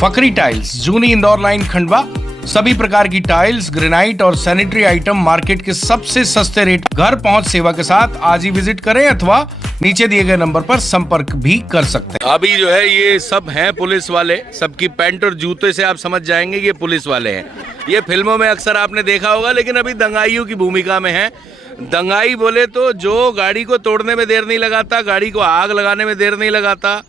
Fakhri tiles, जूनी Indore line, Khandwa. सभी प्रकार की टाइल्स, ग्रेनाइट और सैनिटरी आइटम मार्केट के सबसे सस्ते रेट, घर पहुंच सेवा के साथ आज ही विजिट करें अथवा नीचे दिए गए नंबर पर संपर्क भी कर सकते हैं। अभी जो है ये सब हैं पुलिस वाले, सबकी पैंट और जूते से आप समझ जाएंगे ये पुलिस वाले हैं। ये फिल्मों में अक्सर आपने देखा होगा, लेकिन अभी दंगाइयों की भूमिका में है। दंगाई बोले तो जो गाड़ी को तोड़ने में देर नहीं लगाता, गाड़ी को आग लगाने में देर नहीं लगाता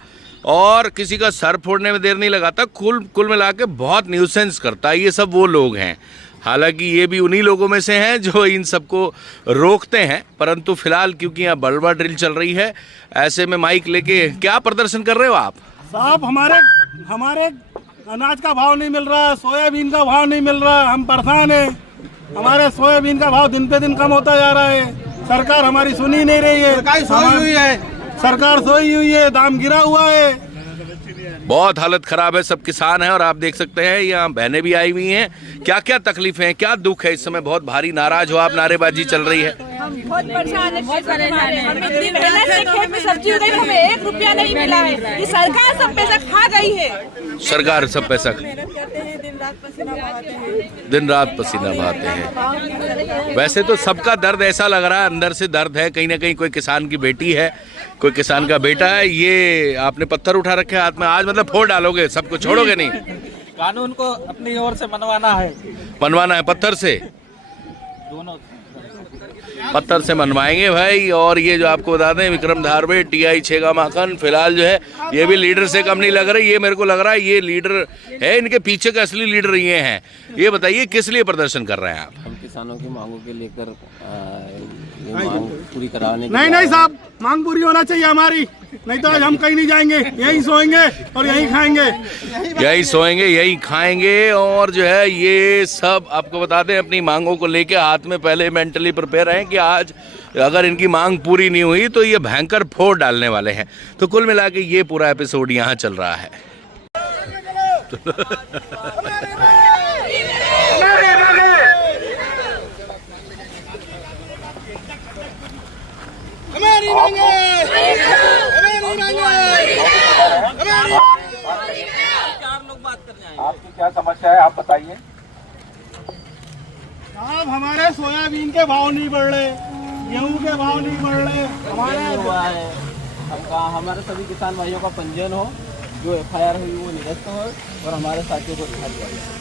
और किसी का सर फोड़ने में देर नहीं लगाता, कुल मिला के बहुत न्यूसेंस करता है। ये सब वो लोग हैं। हालांकि ये भी उन्हीं लोगों में से हैं जो इन सबको रोकते हैं, परंतु फिलहाल क्योंकि यहाँ बलवा ड्रिल चल रही है, ऐसे में माइक लेके क्या प्रदर्शन कर रहे हो आप? साहब हमारे अनाज का भाव नहीं मिल रहा, सोयाबीन का भाव नहीं मिल रहा, हम परेशान हैं। हमारे सोयाबीन का भाव दिन पे दिन कम होता जा रहा है। सरकार हमारी सुनी नहीं रही है। सरकार सोई हुई है, दाम गिरा हुआ है। बहुत हालत खराब है, सब किसान हैं और आप देख सकते हैं यहाँ बहनें भी आई हुई हैं। क्या क्या तकलीफें हैं, क्या दुख है इस समय? बहुत भारी नाराज हो आप, नारेबाजी चल रही है। हम बहुत परेशान हैं, हम इतनी मेहनत से खेत में सब्जी उगाई, हमें 1 रुपया नहीं मिला है। ये सरकार सब पैसा खा गई है। सरकार सब पैसा, दिन रात पसीना बहाते हैं। वैसे तो सबका दर्द ऐसा लग रहा है, अंदर से दर्द है। कहीं ना कहीं कोई किसान की बेटी है, कोई किसान का बेटा है। ये आपने पत्थर उठा रखे हाथ में, आज मतलब फोड़ डालोगे, सबको छोड़ोगे नहीं? कानून को अपनी ओर से मनवाना है पत्थर से, दोनों पत्थर से मनवाएंगे भाई। और ये जो आपको बता दें, विक्रम धारवे TI 6 का माखन फिलहाल जो है ये भी लीडर से कम नहीं लग रही। ये मेरे को लग रहा है ये लीडर है, इनके पीछे का असली लीडर ये हैं। ये बताइए किस लिए प्रदर्शन कर रहे हैं आप? हम किसानों की मांगों के लेकर मांग पूरी कराने। नहीं साहब, मांग पूरी होना चाहिए हमारी, नहीं तो आज हम कहीं नहीं जाएंगे, यहीं सोएंगे और यहीं खाएंगे। यही सोएंगे, यही खाएंगे। और जो है ये सब आपको बता दें, अपनी मांगों को लेके हाथ में पहले मेंटली प्रिपेयर हैं कि आज अगर इनकी मांग पूरी नहीं हुई तो ये भयंकर फोड़ डालने वाले हैं। तो कुल मिला के ये पूरा एपिसोड यहाँ चल रहा है। आपकी क्या समस्या है, आप बताइए। साहब हमारे सोयाबीन के भाव नहीं बढ़ रहे, गेहूं के भाव नहीं बढ़ रहे। हमारे सभी किसान भाइयों का पंजीयन हो, जो FIR हुई वो निरस्त हो और हमारे साथियों को रिहा किया जाए।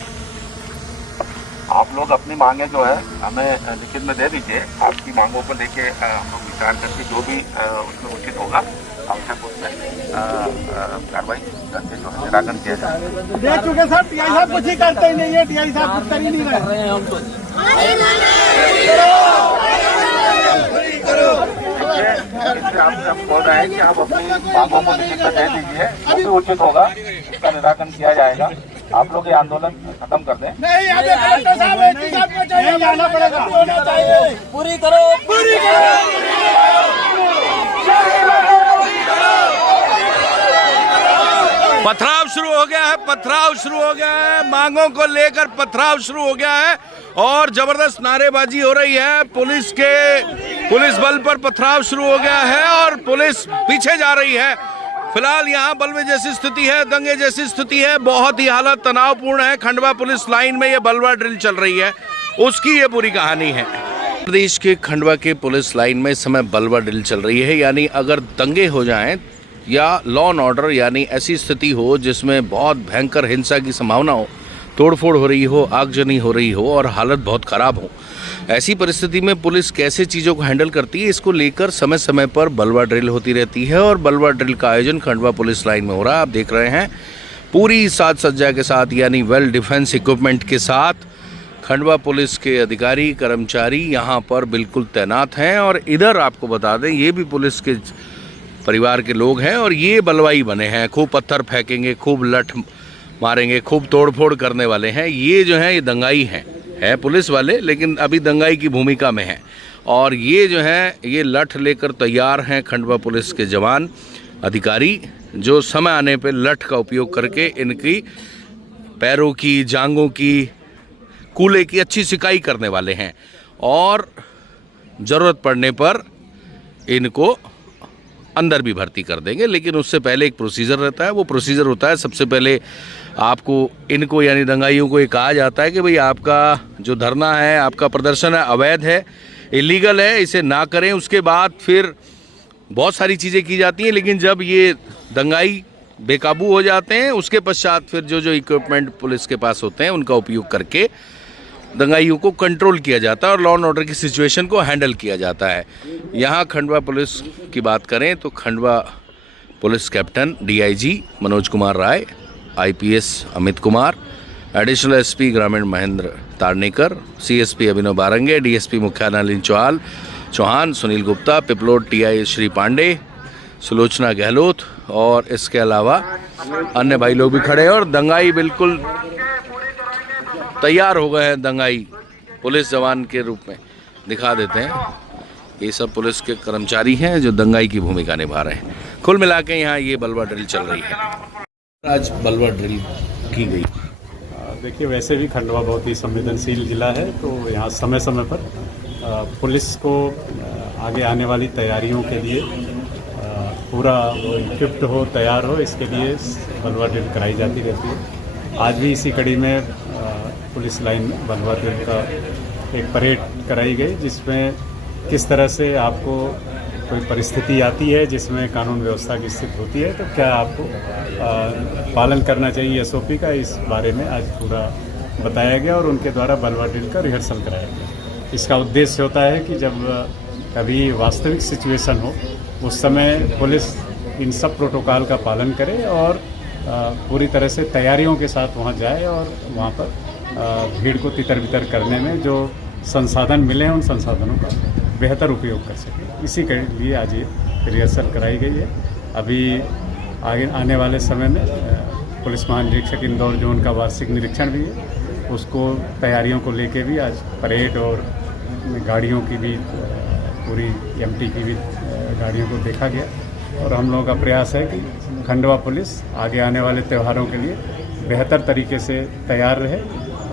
आप लोग अपनी मांगे जो है हमें लिखित में दे दीजिए। आपकी मांगों को लेके हम लोग विचार करके जो भी उसमें उचित होगा आवश्यक उसमें कार्रवाई करके जो है निराकरण किया जाए। दे चुके सर, TI साहब कुछ ही करते ही नहीं है। TI साहब कुछ कर ही नहीं रहे हैं। हम तो आप बोल रहे हैं कि आप अपनी मांगों को लिखित में दे दीजिए, जो भी उचित होगा उसका निराकरण किया जाएगा। आप लोग ये आंदोलन खत्म कर दें। नहीं जाना पड़ेगा, पूरी करो। पथराव शुरू हो गया है, मांगों को लेकर पथराव शुरू हो गया है और जबरदस्त नारेबाजी हो रही है। पुलिस बल पर पथराव शुरू हो गया है और पुलिस पीछे जा रही है। फिलहाल यहाँ बलवे जैसी स्थिति है, दंगे जैसी स्थिति है, बहुत ही हालत तनावपूर्ण है। खंडवा पुलिस लाइन में ये बलवा ड्रिल चल रही है, उसकी ये पूरी कहानी है। प्रदेश के खंडवा के पुलिस लाइन में इस समय बलवा ड्रिल चल रही है। यानी अगर दंगे हो जाएं या लॉ एंड ऑर्डर यानी ऐसी स्थिति हो जिसमें बहुत भयंकर हिंसा की संभावना हो, तोड़फोड़ हो रही हो, आगजनी हो रही हो और हालत बहुत ख़राब हो, ऐसी परिस्थिति में पुलिस कैसे चीज़ों को हैंडल करती है, इसको लेकर समय समय पर बलवा ड्रिल होती रहती है। और बलवा ड्रिल का आयोजन खंडवा पुलिस लाइन में हो रहा है। आप देख रहे हैं पूरी साज सज्जा के साथ, यानी वेल डिफेंस इक्विपमेंट के साथ खंडवा पुलिस के अधिकारी कर्मचारी यहाँ पर बिल्कुल तैनात हैं। और इधर आपको बता दें ये भी पुलिस के परिवार के लोग हैं और ये बलवाई बने हैं, खूब पत्थर फेंकेंगे, खूब लठ मारेंगे, खूब तोड़फोड़ करने वाले हैं। ये जो है ये दंगाई है पुलिस वाले, लेकिन अभी दंगाई की भूमिका में हैं। और ये जो है ये लठ लेकर तैयार हैं खंडवा पुलिस के जवान अधिकारी, जो समय आने पे लठ का उपयोग करके इनकी पैरों की, जांघों की, कूल्हे की अच्छी सिकाई करने वाले हैं और ज़रूरत पड़ने पर इनको अंदर भी भर्ती कर देंगे। लेकिन उससे पहले एक प्रोसीजर रहता है। वो प्रोसीजर होता है, सबसे पहले आपको इनको यानी दंगाइयों को ये कहा जाता है कि भाई आपका जो धरना है, आपका प्रदर्शन है, अवैध है, इलीगल है, इसे ना करें। उसके बाद फिर बहुत सारी चीज़ें की जाती हैं, लेकिन जब ये दंगाई बेकाबू हो जाते हैं उसके पश्चात फिर जो इक्विपमेंट पुलिस के पास होते हैं उनका उपयोग करके दंगाइयों को कंट्रोल किया जाता है और लॉ एंड ऑर्डर की सिचुएशन को हैंडल किया जाता है। यहाँ खंडवा पुलिस की बात करें तो Khandwa police captain DIG Manoj Kumar Rai, IPS Amit Kumar, additional SP ग्रामीण महेंद्र तारनेकर, CSP अभिनव बारंगे, DSP मुख्यालय चौहान, सुनील गुप्ता, पिपलोड TI श्री पांडे, सुलोचना गहलोत और इसके अलावा अन्य भाई लोग भी खड़े हैं और दंगाई बिल्कुल तैयार हो गए हैं। दंगाई पुलिस जवान के रूप में दिखा देते हैं। ये सब पुलिस के कर्मचारी हैं जो दंगाई की भूमिका निभा रहे हैं। कुल मिला के यहाँ ये बलवा ड्रिल चल रही है। आज बलवा ड्रिल की गई। देखिए, वैसे भी खंडवा बहुत ही संवेदनशील जिला है, तो यहाँ समय समय पर पुलिस को आगे आने वाली तैयारियों के लिए पूरा वो इक्विप्ड हो, तैयार हो, इसके लिए बलवा ड्रिल कराई जाती रहती है। आज भी इसी कड़ी में पुलिस लाइन में बलवा ड्रिल का एक परेड कराई गई, जिसमें किस तरह से आपको कोई परिस्थिति आती है जिसमें कानून व्यवस्था की स्थिति होती है तो क्या आपको पालन करना चाहिए SOP का, इस बारे में आज पूरा बताया गया और उनके द्वारा बलवा ड्रिल का रिहर्सल कराया गया। इसका उद्देश्य होता है कि जब कभी वास्तविक सिचुएशन हो उस समय पुलिस इन सब प्रोटोकॉल का पालन करे और पूरी तरह से तैयारियों के साथ वहाँ जाए और वहाँ पर भीड़ को तितर बितर करने में जो संसाधन मिले हैं उन संसाधनों का बेहतर उपयोग कर सके। इसी के लिए आज ये रिहर्सल कराई गई है। अभी आगे आने वाले समय में पुलिस महानिरीक्षक इंदौर जोन का वार्षिक निरीक्षण भी है, उसको तैयारियों को लेके भी आज परेड और गाड़ियों की भी पूरी MT की भी गाड़ियों को देखा गया और हम लोगों का प्रयास है कि खंडवा पुलिस आगे आने वाले त्योहारों के लिए बेहतर तरीके से तैयार रहे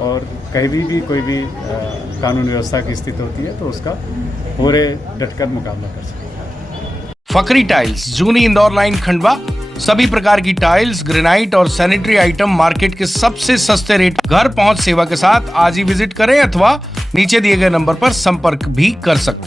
और कहीं भी कोई भी कानून व्यवस्था की स्थिति होती है तो उसका पूरे डटकर मुकाबला कर सके। फकरी टाइल्स, जूनी इंदौर लाइन खंडवा। सभी प्रकार की टाइल्स, ग्रेनाइट और सैनिटरी आइटम मार्केट के सबसे सस्ते रेट, घर पहुंच सेवा के साथ आज ही विजिट करें अथवा नीचे दिए गए नंबर पर संपर्क भी कर सकते हैं।